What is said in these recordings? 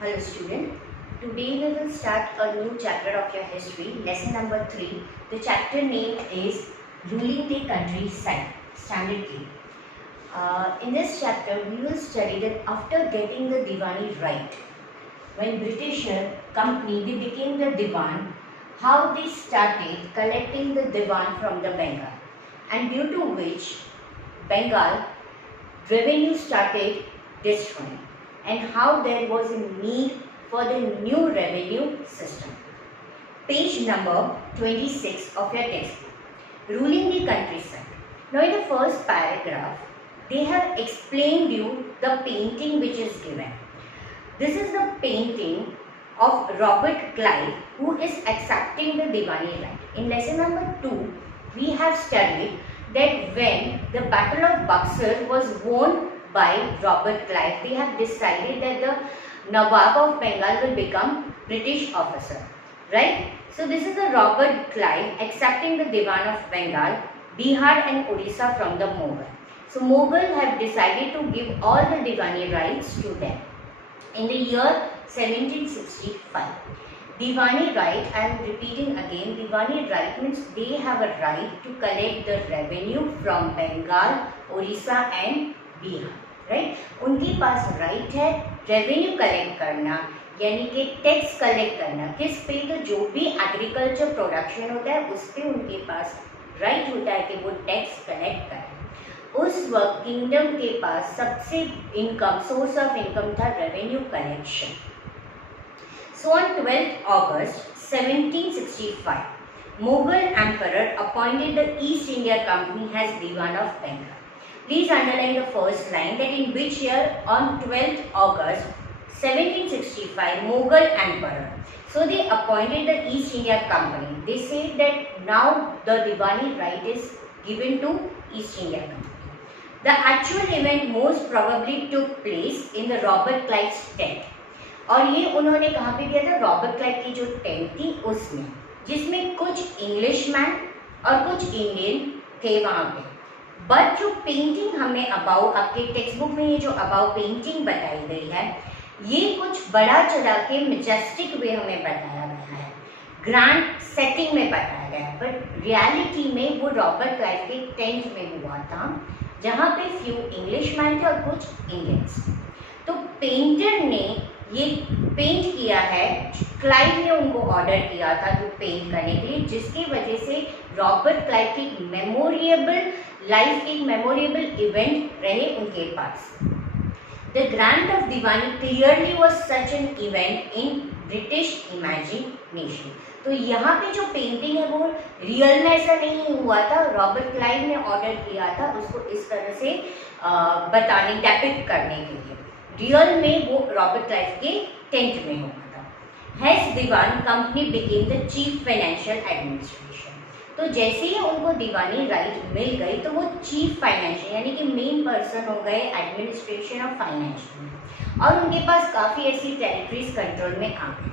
Hello student, today we will start a new chapter of your history, lesson number 3. The chapter name is Ruling the Countryside, Standard A. In this chapter we will study that after getting the Diwani right, when British company they became the Diwan, how they started collecting the Diwan from the Bengal, and due to which Bengal revenue started destroying, and how there was a need for the new revenue system. Page number 26 of your textbook, Ruling the Countryside. Now in the first paragraph, they have explained you the painting which is given. This is the painting of Robert Clive, who is accepting the Diwani right. In lesson number 2, we have studied that when the Battle of Buxar was won by Robert Clive, they have decided that the Nawab of Bengal will become British officer, right? So this is the Robert Clive accepting the Diwan of Bengal, Bihar and Odisha from the Mughal. So Mughal have decided to give all the Diwani rights to them. In the year 1765, Diwani right, I am repeating again, Diwani right means they have a right to collect the revenue from Bengal, Orissa and Bihar, right? उनके पास right है revenue collect करना, यानी कि tax collect करना, किस पे? तो जो भी एग्रीकल्चर प्रोडक्शन होता है उस पे उनके पास राइट होता है कि वो टैक्स कलेक्ट करें. उस वक्त किंगडम के पास सबसे इनकम सोर्स ऑफ इनकम था revenue collection. So on 12th August 1765, Mughal Emperor appointed the East India Company as Diwan of Bengal. Please underline the first line, that in which year? On 12th August 1765, Mughal Emperor. So they appointed the East India Company. They say that now the Diwani right is given to East India Company. The actual event most probably took place in the Robert Clive's tent. और ये उन्होंने कहाँ पे किया था? Robert Clive की जो tent थी उसमें, जिसमें कुछ इंग्लिशमैन और कुछ इंडियन थे वहाँ पे. बट जो पेंटिंग हमें अबाउ, आपके टेक्स्ट बुक में ये जो अबाउ पेंटिंग बताई गई है, ये कुछ बड़ा चढ़ा के मैजेस्टिक वे हमें बताया गया है, ग्रैंड सेटिंग में बताया गया है, बट रियलिटी में वो रॉबर्ट क्लाइव के टेंट में हुआ था, जहाँ पे फ्यू इंग्लिशमैन थे और कुछ इंडियंस. तो पेंटर ने ये पेंट किया है, क्लाइव ने उनको ऑर्डर किया था तो पेंट करने के लिए, जिसकी वजह से रॉबर्ट क्लाइव की मेमोरेबल लाइफ के मेमोरेबल इवेंट रहे उनके पास. The grant of diwani clearly was such an event in British imagination. तो यहाँ पे जो पेंटिंग है वो रियल में ऐसा नहीं हुआ था, रॉबर्ट क्लाइव ने ऑर्डर किया था उसको इस तरह से बताने, डेपिक्ट करने के लिए. रियल में वो रॉबर्ट क्लाइव के टेंट में हुआ था. हैज दीवान company became the chief financial administration. तो जैसे ही उनको दीवानी राइट मिल गई तो वो चीफ फाइनेंशियल यानी कि मेन पर्सन हो गए एडमिनिस्ट्रेशन ऑफ फाइनेंस में, और उनके पास काफ़ी ऐसी टेरिटरीज कंट्रोल में आ गई.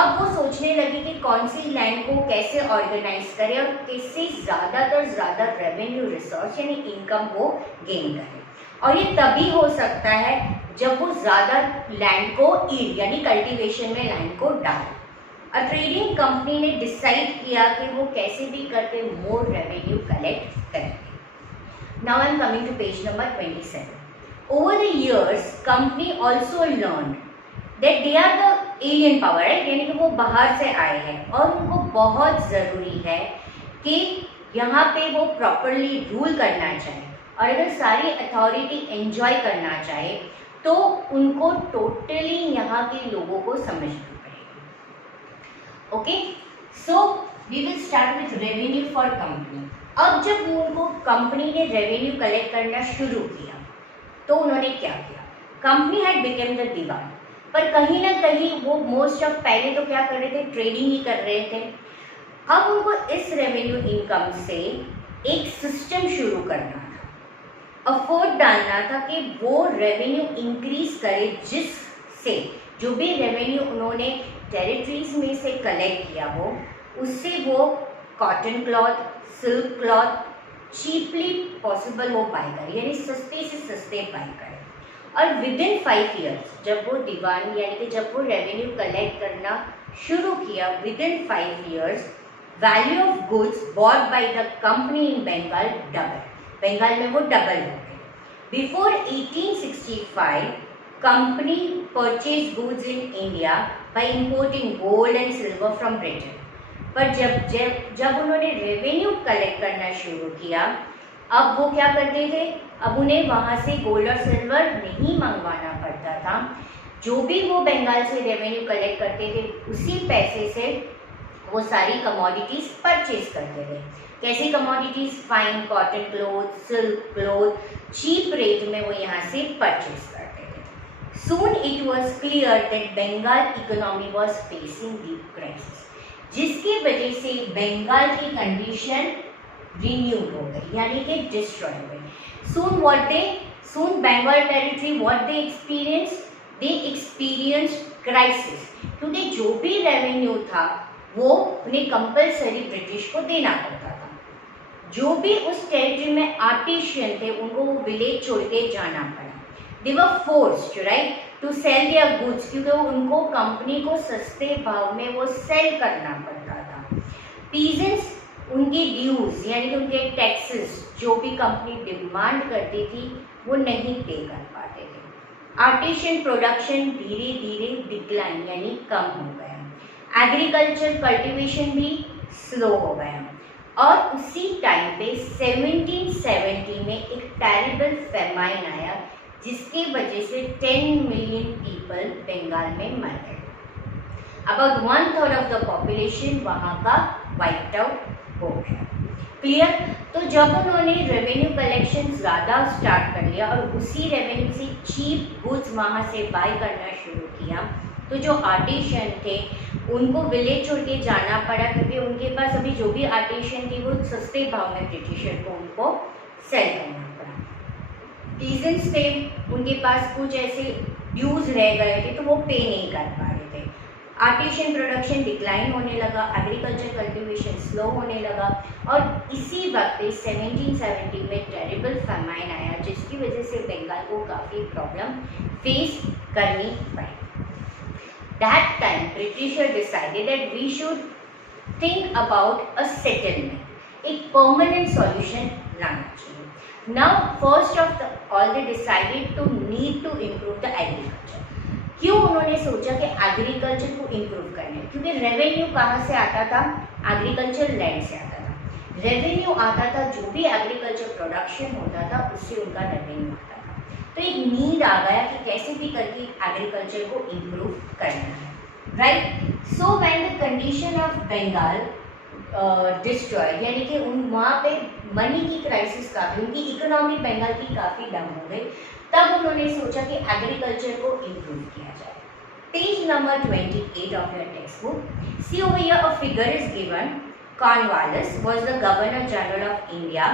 अब वो सोचने लगे कि कौन सी लैंड को कैसे ऑर्गेनाइज करे और किससे ज़्यादा रेवेन्यू रिसोर्स यानी इनकम वो गेन करे. और ये तभी हो सकता है जब वो ज़्यादा लैंड को ईल्ड यानी कल्टीवेशन में लैंड को डाले. अ ट्रेडिंग कंपनी ने डिसाइड किया कि वो कैसे भी करके मोर रेवेन्यू कलेक्ट करेंगे. Now I am coming to page number 27. Over the years company also learn that they are the alien power, right, यानी कि वो बाहर से आए हैं और उनको बहुत ज़रूरी है कि यहाँ पे वो प्रॉपरली रूल करना चाहे, और अगर सारी अथॉरिटी एंजॉय करना चाहे तो उनको टोटली यहाँ के लोगों को समझना पड़ेगा. Okay, so we will start with revenue for company. अब जब उनको कंपनी ने रेवेन्यू कलेक्ट करना शुरू किया तो उन्होंने क्या किया? कंपनी हैड बिकेम द दीवान, पर कहीं ना कहीं वो मोस्ट ऑफ पहले तो क्या कर रहे थे? ट्रेडिंग ही कर रहे थे. अब उनको इस रेवेन्यू इनकम से एक सिस्टम शुरू करना था, अफोर्ड डालना था कि वो रेवेन्यू इंक्रीज करे, जिससे जो भी रेवेन्यू उन्होंने टेरिटरीज में से कलेक्ट किया हो उससे वो cotton cloth, silk cloth cheaply possible वो बाय करे, यानी सस्ते से सस्ते बाय करे. और विद इन 5 ईयर्स जब वो दीवान यानी कि जब वो रेवेन्यू कलेक्ट करना शुरू किया, within 5 years value of goods bought by the company in Bengal double, Bengal में वो डबल हो गए। Before 1865 company purchase goods in India by importing gold and silver from Britain. पर जब उन्होंने रेवेन्यू कलेक्ट करना शुरू किया, अब वो क्या करते थे, अब उन्हें वहाँ से गोल्ड और सिल्वर नहीं मंगवाना पड़ता था। जो भी वो बंगाल से रेवेन्यू कलेक्ट करते थे उसी पैसे से वो सारी कमोडिटीज परचेज करते थे। कैसी commodities? Fine cotton cloth, silk cloth, cheap rate में वो यहाँ से परचेज करते थे। Soon it was clear that Bengal economy was facing deep crisis, जिसकी वजह से बंगाल की कंडीशन रिन्यूड हो गई यानी कि डिस्ट्रॉय हो गई। Soon Bengal territory what they experience crisis, क्योंकि जो भी रेवेन्यू था वो उन्हें कंपलसरी ब्रिटिश को देना पड़ता था। जो भी उस टेरिटरी में आर्टिशियन थे उनको वो विलेज छोड़ के जाना पड़ा। They were forced right to sell their goods, क्योंकि उनको कंपनी को सस्ते भाव में वो सेल करना पड़ता था। पीजेंट्स उनकी ड्यूज यानी कि उनके टैक्सेस जो भी कंपनी डिमांड करती थी वो नहीं पे कर पाते थे। आर्टिशियन प्रोडक्शन धीरे धीरे डिक्लाइन यानी कम हो गया। एग्रीकल्चर कल्टीवेशन भी स्लो हो गया और उसी टाइम पे 1770 में एक टेरिबल फेमाइन आया जिसकी वजह से 10 मिलियन पीपल बंगाल में मर गए। अबाउट 1/3 ऑफ द पॉपुलेशन वहाँ का वाइप्ड आउट हो गया। क्लियर? तो जब उन्होंने रेवेन्यू कलेक्शन ज़्यादा स्टार्ट कर लिया और उसी रेवेन्यू से चीप गुड्स वहाँ से बाय करना शुरू किया, तो जो आर्टिशियन थे उनको विलेज छोड़ के जाना पड़ा, क्योंकि उनके पास अभी जो भी आर्टिशियन थी वो सस्ते भाव में ब्रिटिशर को उनको सेल करना पड़ा। पीजेंट्स थे, उनके पास कुछ ऐसे ड्यूज रह गए थे तो वो पे नहीं कर पा रहे थे। आर्टिशियन प्रोडक्शन डिक्लाइन होने लगा, एग्रीकल्चर कल्टीवेशन स्लो होने लगा और इसी वक्त 1770 में टेरिबल फेमाइन आया जिसकी वजह से बंगाल को काफ़ी प्रॉब्लम फेस करनी पड़ी। That time Britisher decided that we should think about a settlement, एक permanent solution लाना चाहिए। Now first of all they decided to need to improve the agriculture। क्यों उन्होंने सोचा कि एग्रीकल्चर को इम्प्रूव करना है? क्योंकि रेवेन्यू कहाँ से आता था? एग्रीकल्चर लैंड से आता था। रेवेन्यू आता था, जो भी एग्रीकल्चर प्रोडक्शन होता था उससे उनका रेवेन्यू आता था। तो एक नीड आ गया कि कैसे भी करके एग्रीकल्चर को इम्प्रूव करना है, right? So when the condition of Bengal destroyed यानी कि वहाँ पे मनी की क्राइसिस काफ़ी, उनकी इकोनॉमी बंगाल की काफ़ी डाउन हो गई, तब उन्होंने सोचा कि एग्रीकल्चर को इम्प्रूव किया जाए। Page number 28 of your textbook, see over here a figure is given. Cornwallis was the governor general of India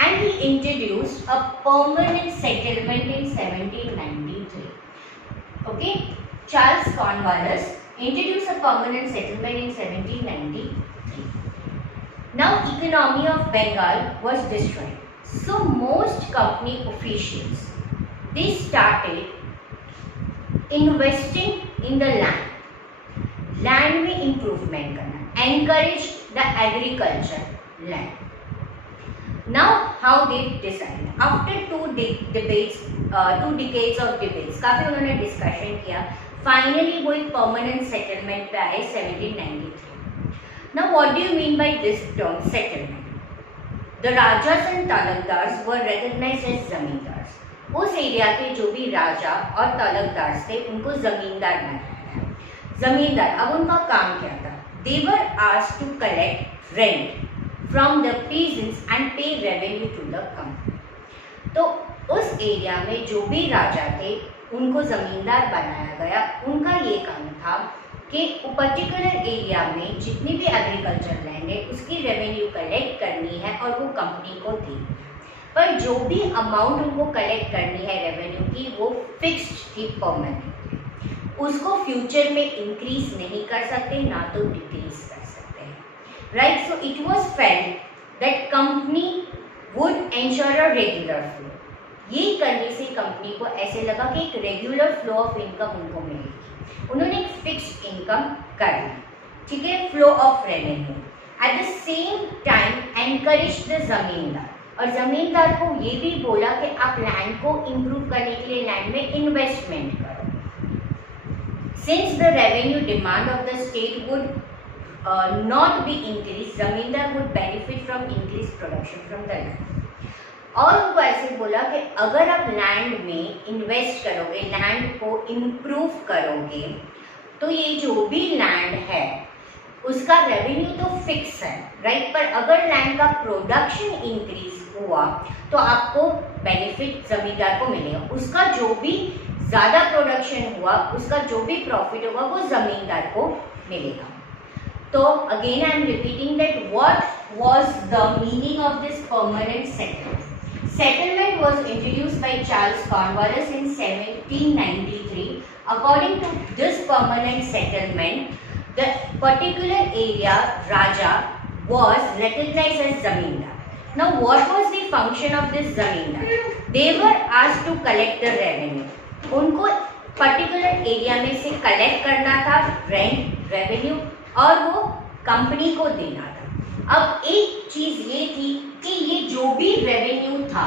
and he introduced a permanent settlement in 1793. Okay, Charles Cornwallis introduced a permanent settlement in 1793. Now economy of Bengal was destroyed, so most company officials they started investing in the land में improvement करना, encourage the agriculture land. Now how they decided? After two decades of debates, काफ़ी उन्होंने discussion किया, finally वो एक permanent settlement पे आए 1793। Now what do you mean by this term settlement? The Rajas and Talukdars were recognized as zamindars. उस area के जो भी राजा और तालुकदार थे उनको जमींदार बनाया गया। जमींदार, अब उनका काम क्या था? They were asked to collect rent from the peasants and pay revenue to the company। तो उस एरिया में जो भी राजा थे उनको ज़मींदार बनाया गया। उनका ये काम था कि पर्टिकुलर एरिया में जितनी भी एग्रीकल्चर लैंड है उसकी रेवेन्यू कलेक्ट करनी है और वो कंपनी को देनी है, पर जो भी अमाउंट उनको कलेक्ट करनी है रेवेन्यू की वो फिक्स्ड थी, परमानेंट, उसको फ्यूचर में इंक्रीज नहीं कर सकते ना तो डिक्रीज कर सकते हैं, right? So it was felt that company would ensure a regular flow। ये करने से कंपनी को ऐसे लगा कि एक रेगुलर फ्लो ऑफ इनकम उनको मिलेगी। उन्होंने एक फिक्स्ड इनकम कर ली, ठीक है, flow of revenue. At the same time encourage the जमींदार, और जमींदार को ये भी बोला कि आप लैंड को इम्प्रूव करने के लिए लैंड में इन्वेस्टमेंट करो। Since the revenue demand of the state would not be increase, zamindar would benefit from increase production from the land. और उनको ऐसे बोला कि अगर आप लैंड में इन्वेस्ट करोगे, लैंड को इम्प्रूव करोगे, तो ये जो भी लैंड है उसका रेवेन्यू तो फिक्स है, राइट, पर अगर लैंड का प्रोडक्शन इंक्रीज हुआ तो आपको बेनिफिट जमींदार को मिलेगा। उसका जो भी ज़्यादा प्रोडक्शन हुआ, उसका जो भी प्रॉफिट होगा वो जमींदार को मिलेगा। तो again I am repeating that what was the meaning of this permanent settlement. Settlement was introduced by Charles Cornwallis in 1793. According to this permanent settlement, the particular area Raja was recognized as Zamindar. Now, what was the function of this Zamindar? They were asked to collect the revenue. उनको particular area में से collect करना था rent revenue और वो company को देना था। अब एक चीज ये थी कि ये जो भी रेवेन्यू था,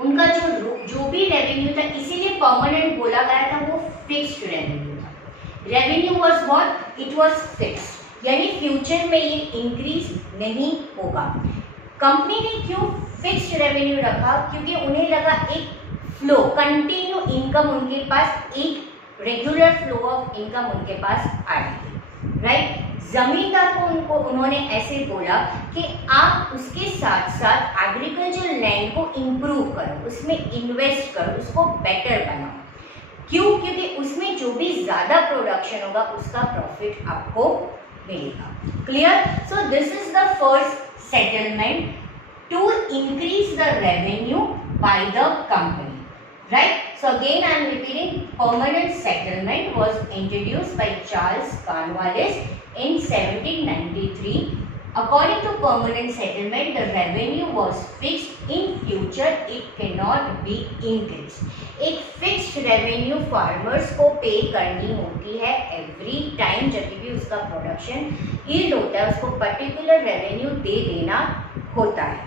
उनका जो भी रेवेन्यू था, इसीलिए परमानेंट बोला गया था, वो फिक्स्ड रेवेन्यू था। Revenue was what, it was fixed, यानी फ्यूचर में ये इंक्रीज नहीं होगा। कंपनी ने क्यों फिक्स्ड रेवेन्यू रखा? क्योंकि उन्हें लगा एक फ्लो, कंटिन्यू इनकम उनके पास, एक रेगुलर फ्लो ऑफ इनकम उनके पास आएगी, राइट। जमींदार को उन्होंने ऐसे बोला कि आप उसके साथ साथ एग्रीकल्चर लैंड को इम्प्रूव करो, उसमें इन्वेस्ट करो, उसको बेटर बनाओ। क्यों? क्योंकि उसमें जो भी ज़्यादा प्रोडक्शन होगा उसका प्रॉफिट आपको मिलेगा। Clear? So this is the first settlement to increase the revenue by the company, right? So again I am repeating, permanent settlement was introduced by Charles Cornwallis in 1793. According to permanent settlement, the revenue was fixed. In future it cannot be increased. एक fixed revenue farmers को पे करनी होती है every time जब भी उसका production yield होता है, उसको particular revenue दे देना होता है।